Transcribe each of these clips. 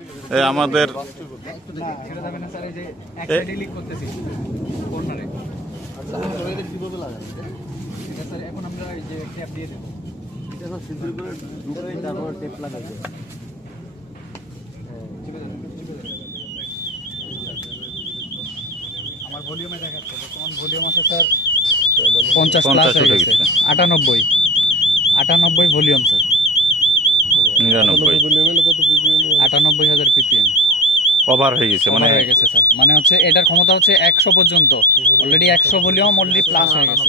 আমাদের এখন আমরা এই যে ট্যাপ দিয়ে দেবো, এটা সব সিম্পল করে ঢুকাই তারপর টেপ লাগাবে। আমার ভলিউমে দেখাচ্ছে বর্তমান ভলিউম আছে স্যার 50 প্লাস হয়ে গেছে, 98 ভলিউম স্যার, 98,000 ppm ওভার হয়ে গেছে, মানে হয়ে গেছে স্যার। মানে হচ্ছে এটার ক্ষমতা হচ্ছে 100 পর্যন্ত, অলরেডি 100 ভলিউম অলরেডি প্লাস হয়ে গেছে।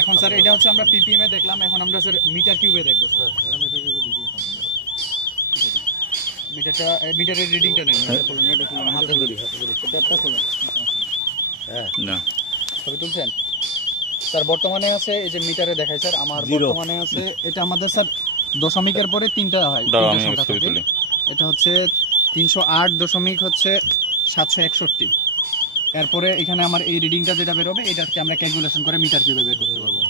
এখন স্যার এটা হচ্ছে আমরা ppm এ দেখলাম, এখন আমরা স্যার মিটার কিউবে দেখবো স্যার। মিটারটা মিটারের রিডিংটা নেন, হাতে ধরি, ট্যাপটা খুলুন। হ্যাঁ না ছবি তুলছেন স্যার? বর্তমানে আছে এই যে মিটারে দেখায় স্যার, আমার বর্তমানে আছে এটা আমাদের স্যার দশমিকের পরে তিনটা হয়, তিনটা সংখ্যা থাকে। এটা হচ্ছে 308 দশমিক হচ্ছে 761। এরপরে এখানে আমার এই রিডিংটা যেটা বেরোবে এটাকে আমরা ক্যালকুলেশন করে মিটার কিউবে বের করতে পারবো।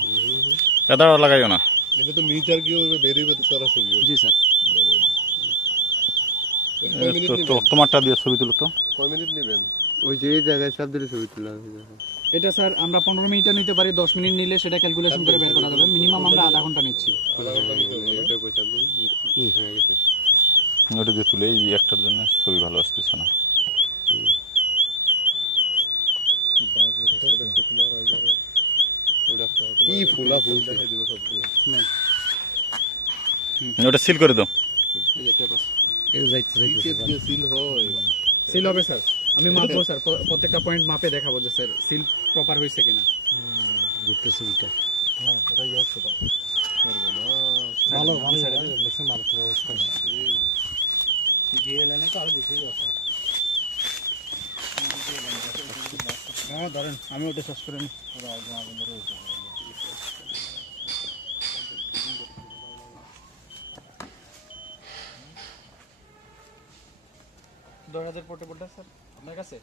এটা লাগাইও না, এটা তো মিটার কিউবে বেরিয়ে তো সরাসরি। জি স্যার। তোমারটা দিয়ে ছবি তুলো তো। কয় মিনিট নেবেন? ওই যে এই জায়গায় সব দিলে ছবি তুলা। এটা স্যার আমরা 15 মিনিটও নিতে পারি, 10 মিনিট নিলে সেটা ক্যালকুলেশন করে বের করা যাবে। মিনিমাম আমরা আধা ঘন্টা নিচ্ছি। ওটা দিয়ে তুলে এই একটার জন্য ছবি ভালো আসতেছে না। কি ফুলা ফুল ওটা সিল করে দাও। সিল হবে স্যার, আমি মাপবো স্যার, প্রত্যেকটা পয়েন্ট মাপে দেখাবো যে স্যার সিল প্রপার হয়েছে কিনা। ভালো ভালো অবস্থা ধরেন, আমি ওটা শেষ করে নিই। 10,000 পোর্টেবলটা স্যার আপনার কাছে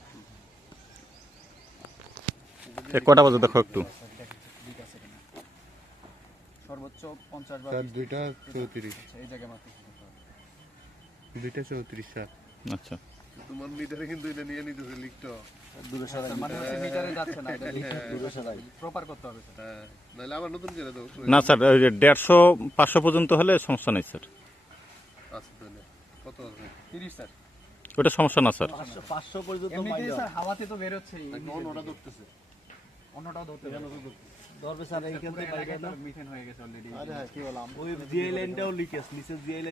কটা বাজে দেখো একটু। সর্বোচ্চ 50 বা 2টা 34, এই জায়গায় মাত্র 2টা 34 স্যার। আচ্ছা তোমার মিটারে কিন্তু এটা নিয়ে নিতেছে লিখটা দূরে সরাই, মানে হচ্ছে মিটারে যাচ্ছে না, এটা লিখে দূরে সরাই প্রপার করতে হবে স্যার। হ্যাঁ, নাহলে আবার নতুন করে দাও। না স্যার, 150-500 পর্যন্ত হলে সমস্যা নেই স্যার। আচ্ছা তাহলে কত আছে? 30 স্যার। ওটা সমস্যা না স্যার। 500 পর্যন্ত এমনিতেই স্যার হাওয়াতে তো বের হচ্ছে, ওটা ধরতেছে, অন্যটাও ধরবে স্যার। এইখান থেকে মিথেন হয়ে গেছে অলরেডি। আরে হ্যাঁ, কি বললাম, ওই জিএল লাইনটাও লিকেজ, নিচে জিএল